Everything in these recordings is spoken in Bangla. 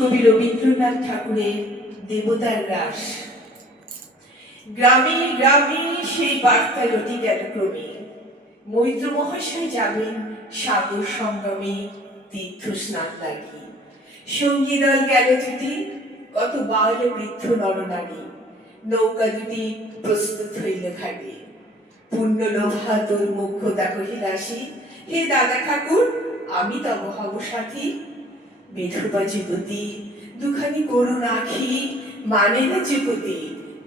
কবি রবীন্দ্রনাথ ঠাকুরের দেবতার গ্রাস। গ্রামে গ্রামে সেই বার্তা রটি গেল ক্রমে। মৈত্র মহাশয় যাবেন সাগর সঙ্গমে তীর্থ স্নান লাগি। সঙ্গী দল গেল জুটি, কত বাল বৃদ্ধ নরনারী। নৌকা দুটি প্রস্তুত হইল ঘাটে। পুণ্য লোভা তোর মুখ্যতা কহিলাসি, হে দাদা ঠাকুর, আমি তব হব সাথী। বিধবা যুবতী দুখানি করুণ আখি, মানে না যুবতী,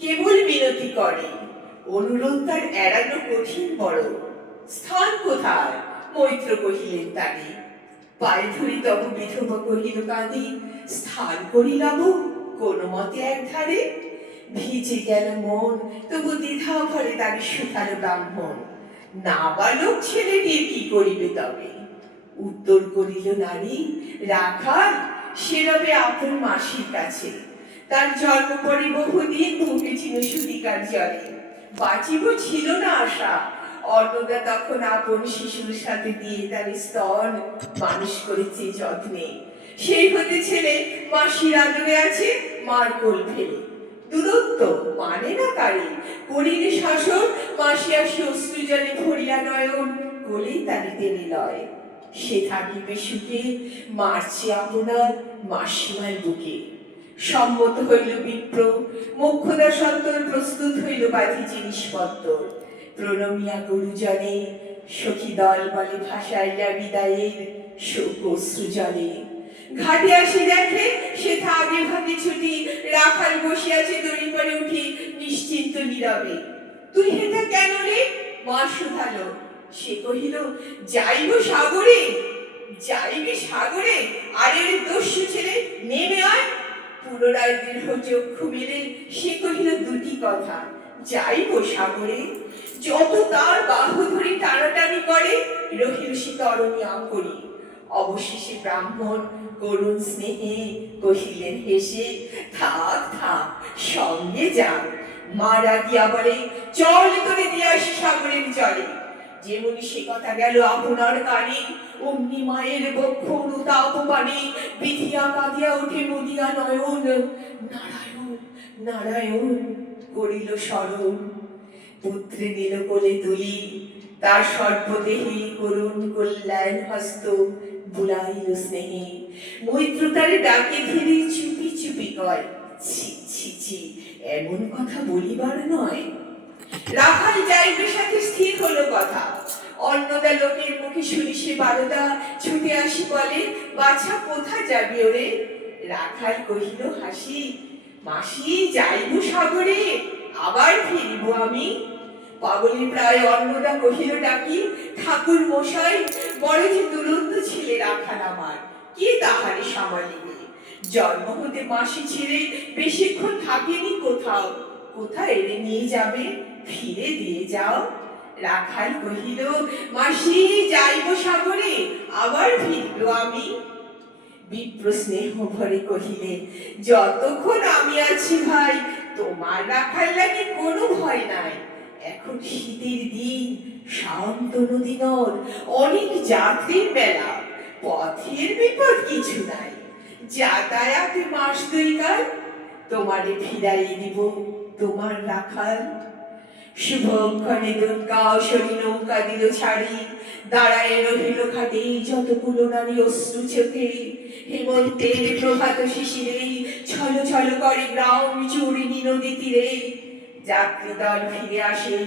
কেবল বিনতি করে। অনুরোধ তার এড়ানো কঠিন বড়। স্থান কোথায়? মৈত্র কহিলেন তারে। পায়ে ধরি তব বিধবা কহিল কাঁদি, স্থান করিলাম কোন মতে একধারে। ভিজে গেল মন, তবু দ্বিধা ভরে তার শুধালো ব্রাহ্মণ। না বালক ছেলেটির কি করিবে তবে? উত্তর করিল নারী, রাখাল সে রবে আপন মাসির কাছে। তার জন্ম পরে বহুদিন ভুগেছিল সুদিকার জলে। বাঁচিব ছিল না আশা। অন্নদা তখন আপন শিশুর সাথে দিয়ে তার স্তন মানুষ করেছে যত্নে। সেই হতে ছেলে মাসির আদরে আছে, মার কোল ফেলে। দূরত্ব মানে না কারে, করিলে শাসন। মাসি আসি অশ্রু জলে ভরিয়া নয়ন, কোলেই তারিতে নিলয়। সে থাকিবে সুখে, মারছে আপনার মাসিমার বুকে। সম্মত হইল বিপ্র, মোক্ষদা সত্তর প্রস্তুত হইল বাধি জিনিসপত্র। প্রণমিয়া গুরুজনে সখী দল বলে ভাসাইয়া বিদায়ের শোক অশ্রু জলে। ঘাটে আসি দেখে সে আগে ভাগে ছুটি, রাখাল বসিয়াছে দড়ি পরে উঠি নিশ্চিন্ত নীরবে। তুই হেটা কেন রে? মা শুধালো। সে কহিল, যাইব সাগরে। যাইবে সাগরে? আরে দস্যু ছেলে, নেমে আয়। পুনরায় দীর্ঘ চক্ষু মেলে সে কহিল দুটি কথা, যাইব সাগরে। যত তার বাহু ধরে টানাটানি করে, রহিল সে তরণী আঙ্করি। অবশেষে ব্রাহ্মণ করুণ স্নেহে কহিলেন হেসে, থাক থাক, সঙ্গে যান। মা রাগিয়া বলে, চল তোরে দিয়ে আসি সাগরের জলে। যেমনি সে কথা গেল আপনার কানে, অমনি মায়ের বক্ষ অনুতাপ পানে বিধিয়া কাঁদিয়া ওঠে মুদিয়া নয়ন। নারায়ণ নারায়ণ করিল স্মরণ। পুত্রে নিল কোলে তুলি, তার সর্বদেহে করুণ কল্যাণ হস্ত বুলাইল স্নেহে। মৈত্র তারে ডাকে ধীরে চুপি চুপি কয়, ছি ছি ছি, এমন কথা বলিবার নয়। রাখাল যাইবে সাথে স্থির হলো কথা। অন্নদা লোকের মুখে শুনি সে বারদা ছুটে আসি বলে, বাছা কোথা যাবি ওরে? রাখাল কহিল হাসি, মাসি যাইব সাগরে, আবার ফিরিব আমি। পাগলি প্রায় অন্নদা কহিল ডাকি, ঠাকুর মশাই, বড় যে দুরন্ত ছেলে রাখাল আমার, কে তাহারে সামালিবে? জন্ম হতে মাসি ছেড়ে বেশিক্ষণ থাকেনি কোথাও। কোথায় এনে নিয়ে যাবে? ফিরে দিয়ে যাও। রাখাল কহিল, মাসি যাইব সাগরে, আবার ফিরব আমি। বিপ্র স্নেহ ভরে কহিলে, যতক্ষণ আমি আছি ভাই, তোমার রাখাল লাগে কোনো ভয় নাই। এখন শীতের দিন, শান্ত নদী নদ, অনেক যাত্রীর বেলা, পথের বিপদ কিছু নাই। যাতায়াতে মাস দুইকাল, তোমারে ফিরাই দিব তোমার রাখাল। শুভক্ষণে দুর্গাসনী নৌকা দিল ছাড়ি, দাঁড়ায় রহিল ঘাটে যতগুলো নারী অশ্রু চোখে। হেমন্তের প্রভাত শিশিরে ছল ছল করে গ্রাম চূড়িনী নদী তীরে। যাত্রী দল ফিরে আসে,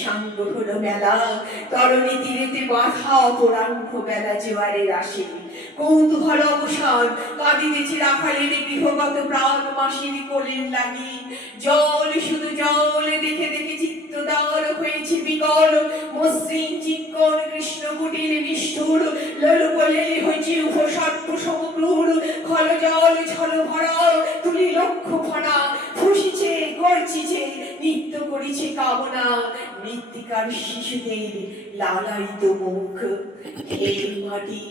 সাঙ্গ হলো মেলা, তরণী তীরেতে বাঁধা অপরাহ্ন বেলা জোয়ারের আসে। কৌতূহল অবসান, কাঁদিতেছে রাখালের গৃহগত প্রাণ মাসির কোলের লাগি। জল শুধু জল দেখে দেখে চিত্তদার হয়েছে বিকল। মসৃণ চিক্কণ কৃষ্ণ কুটির নিষ্ঠুর, লোলুপলে হয়েছে উপসর্প সমগ্রুর। খল জল ছল ভরা তুলি লক্ষ্য ভরা, ফুসিছে গর্জিছে নৃত্য করিছে কামনা। মৃত্তিকার শিশুদের লালায়িত মুখ। হে মাটি,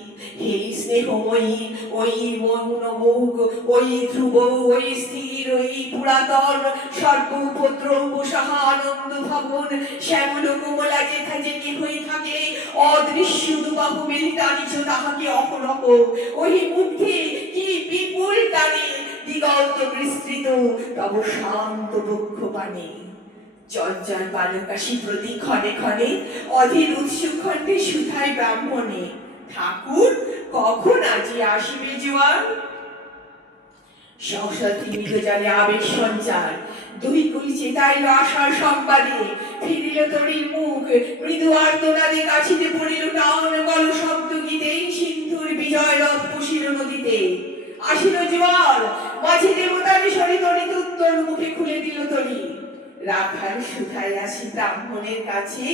হে স্নেহময়ী, ওই মৌন মুখ, ওই ধ্রুব, ওই স্থির, ওই পুরাতন সর্বোপদ্রব সাহা আনন্দ ভবন। শ্যামল কোমলা যেথা যেটি হয়ে থাকে, অদৃশ্য দুবাহু মেলি টানিছ তাহাকে অহরহ। ওই মুখে কি বিপুল টানে দিগন্ত বিস্তৃত তব শান্ত বক্ষ পানে চঞ্চল বালকাশী প্রতি ক্ষণে ক্ষণে অধীর উৎসুক কণ্ঠে সুধায় ব্রাহ্মণে, ঠাকুর কখন আজি আসিবে জোয়ার? সহসা তিমির জালে আবেশ সঞ্চার, দুই কুল চেতাইল আশার সংবাদে, ফিরিল তরির মুখ মৃদু আর্তনাদে, কাছিতে পড়িল টান গল শব্দ গীতে, সিন্ধুর বিজয় রথ পশিল নদীতে। আসিল জোয়ার, মাঝে দেবতার সরিত উত্তর মুখে খুলে দিল তরি। রাখাল সুধাই আসি ব্রাহ্মণের কাছে,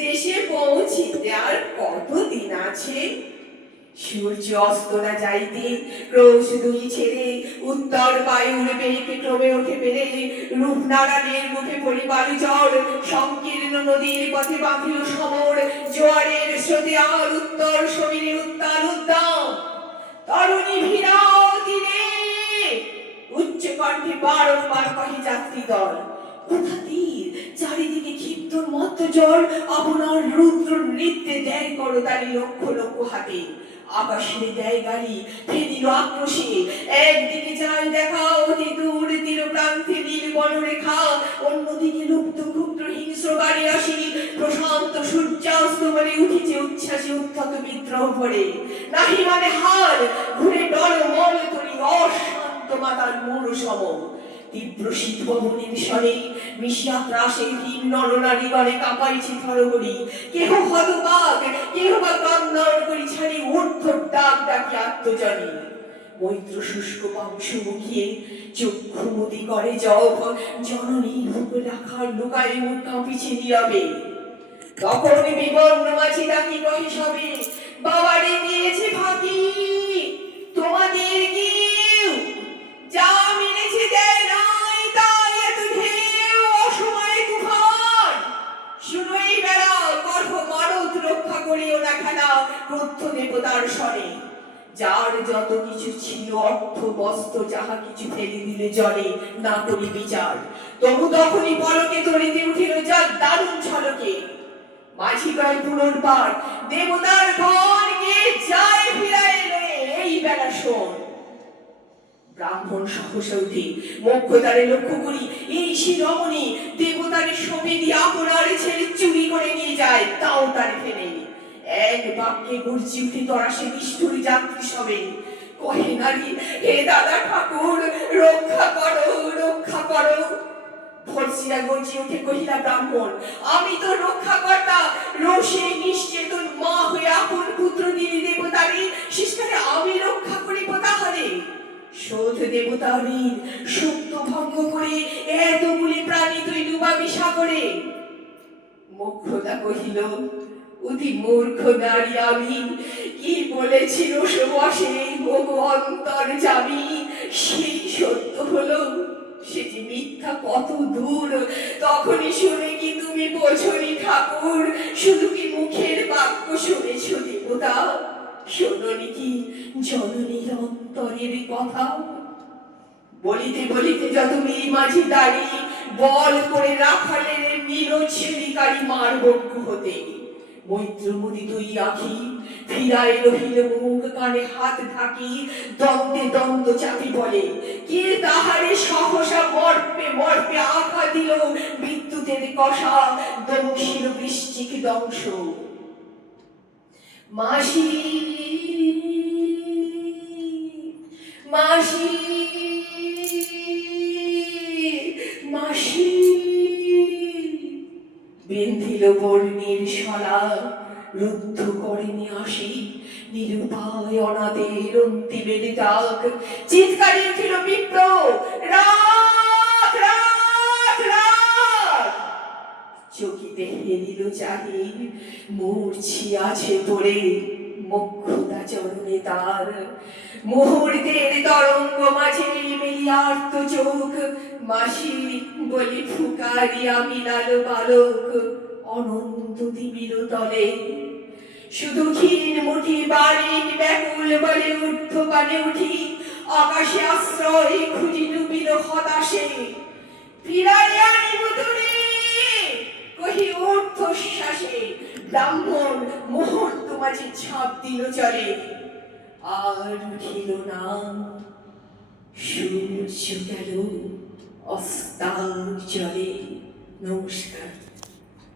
দেশে পৌঁছিতে আর কতদিন আছে? সূর্য অস্ত না যাইতে ক্রোশ দুই ছেড়ে উত্তর বায়ুর বেগে ক্রমে ওঠে বেড়ে, রূপনারায়ণের মুখে পড়ি বালুচর, সংকীর্ণ নদীর পথে বাঁধিল সমর, জোয়ারের স্রোতে আর উত্তর সমীরে উত্তাল উদ্দাম। তরুণী ভিড়াও তীরে, উচ্চ কণ্ঠে বারংবার কহে যাত্রী দল। কোথা তীর, চারিদিকে ক্ষিপ্ত মত্ত জল, আপনার রুদ্র নৃত্যে দেয় করতালি লক্ষ লক্ষ হাতে। আকাশে দেয় গালি, ফেরিল আক্রোশে, একদিকে যায় দেখা অতি দূর তীর প্রান্তে নীল বনরেখা, অন্যদিকে লুপ্ত ক্ষুদ্র হিংস্র গাড়ি আসি, প্রশান্ত সূর্যাস্ত বলে উঠিছে উচ্ছ্বাসে উত্থত বিদ্রোহ ভরে। নাহি মানে হার, ঘুরে টলমল করি অশান্ত মাতার মূল সম। তীব্র শীত পবনের স্বরে মিশিয়া ত্রাসে হীন নরনারীগণে কাঁপাইছে থরহরি, কেহ হতবাক, কেহ বা কান্নার করি ছাড়ি ঊর্ধ্ব ডাক ডাকি আত্মজনে। মৈত্র শুষ্ক পাংশু মুখিয়ে চক্ষুমতি করে জপ, জননীর বুক রাখার লুকায় মুখ কাঁপিছে নীরবে। তখন বিবর্ণ মাঝি ডাকি কহে সবে, বাবারে দিয়েছে ফাঁকি, তোমাদের কেউ যা মেনেছে দেয় নাই, তাই এত ঢেউ অসময়ে তুফান। শুনো এই বেলা গর্ভ মারত রক্ষা করিও না খেলা ক্রুদ্ধ দেবতার স্বরে। যার যত কিছু ছিল অর্থ বস্ত্র যাহা কিছু ফেলে দিলে জলে, না করি বিচার। তবু তখনই পলকে তরিতে উঠিল যার দারুণ ঝলকে। মাঝি কয় পুনর্বার, দেবতার ঘরকে যায় ফিরায় লয়ে এই বেলা শোন। ব্রাহ্মণ সহসা উঠে মোক্ষতারে লক্ষ্য করি, এই সে রমণী দেবতারে সপে দিয়ে আপনার ছেলে চুরি করে নিয়ে যায়, তাও তার ফেলে। এক বাক্যে গর্জি উঠে তরাসে নিষ্ঠুর যাত্রী সবে, কহে নারী, হে দাদা ঠাকুর, রক্ষা করো রক্ষা করো। ভর্সিয়া গর্জি উঠে কহিলা ব্রাহ্মণ, আমি তো রক্ষা কর্তা, রোষে নিশ্চেতন মা হয়ে আপন পুত্র দিলি দেবতারে, শেষকালে আমি রক্ষা করিব তাহারে। শোধ দেবতারি সত্য ভঙ্গ করে এতগুলি প্রাণী তুই ডুবাবি সাগরে। মোক্ষদা কহিল, অতি মূর্খ নারী আমি, কি বলেছিল সুবাসে বহু অন্তর যাবি, সেই সত্য হলো সে যে মিথ্যা কত দূর। তখনই শুনে কি তুমি বোঝনি ঠাকুর, শুধু কি মুখের বাক্য শুনেছ দেবতা, শোনি কি জননীর অন্তরের কথা? বলিতে বলিতে যত মেয়ে মাঝি দাঁড়ি, বল করে রাখালের নীল ছেলিকারি মার বক্ষ হতে। মৈত্র মুদিত আখি ফিরায় রহিল মুখ, কানে হাত ঢাকি দ্বন্দ্বে দ্বন্দ্ব চাপি বলে, কে তাহারে সহসা মর্পে মর্পে আঘাত দিল বিদ্যুতের কষা, দংশিল বৃশ্চিক দংশ। মাসি মাসি মাসি, বেন্ধিল বর্ণের শলা, রুদ্ধ করেনি আসি নিরুপায় অনাদের অন্তিমের ডাক। চিৎকারে উঠিল বিপ্র, রাখ রাখ রাখ। চকিতে হেরিল চাহির, মূর্ছি আছে পড়ে মোক্ষদা চরণে তার। মুহূর্তের তরঙ্গ মাঝে মেলিয়ার্ত চোখ, মাসি বলি ফুকারি আমি লাল বালক অনন্ত দিবির তলে। শুধু ক্ষীণ মুঠি বারিক ব্যাকুল বলে ঊর্ধ্ব পানে উঠি, আকাশে আশ্রয় খুঁজি ডুবিল হতাশে। ফিরাইয়া আনিব তোরে কহি ঊর্ধ্বশ্বাসে, ব্রাহ্মণ মুহূর্ত মাঝে ছাপ দিল চলে, আর উঠিল না। সূর্য গেল অস্তার জলে। নমস্কার।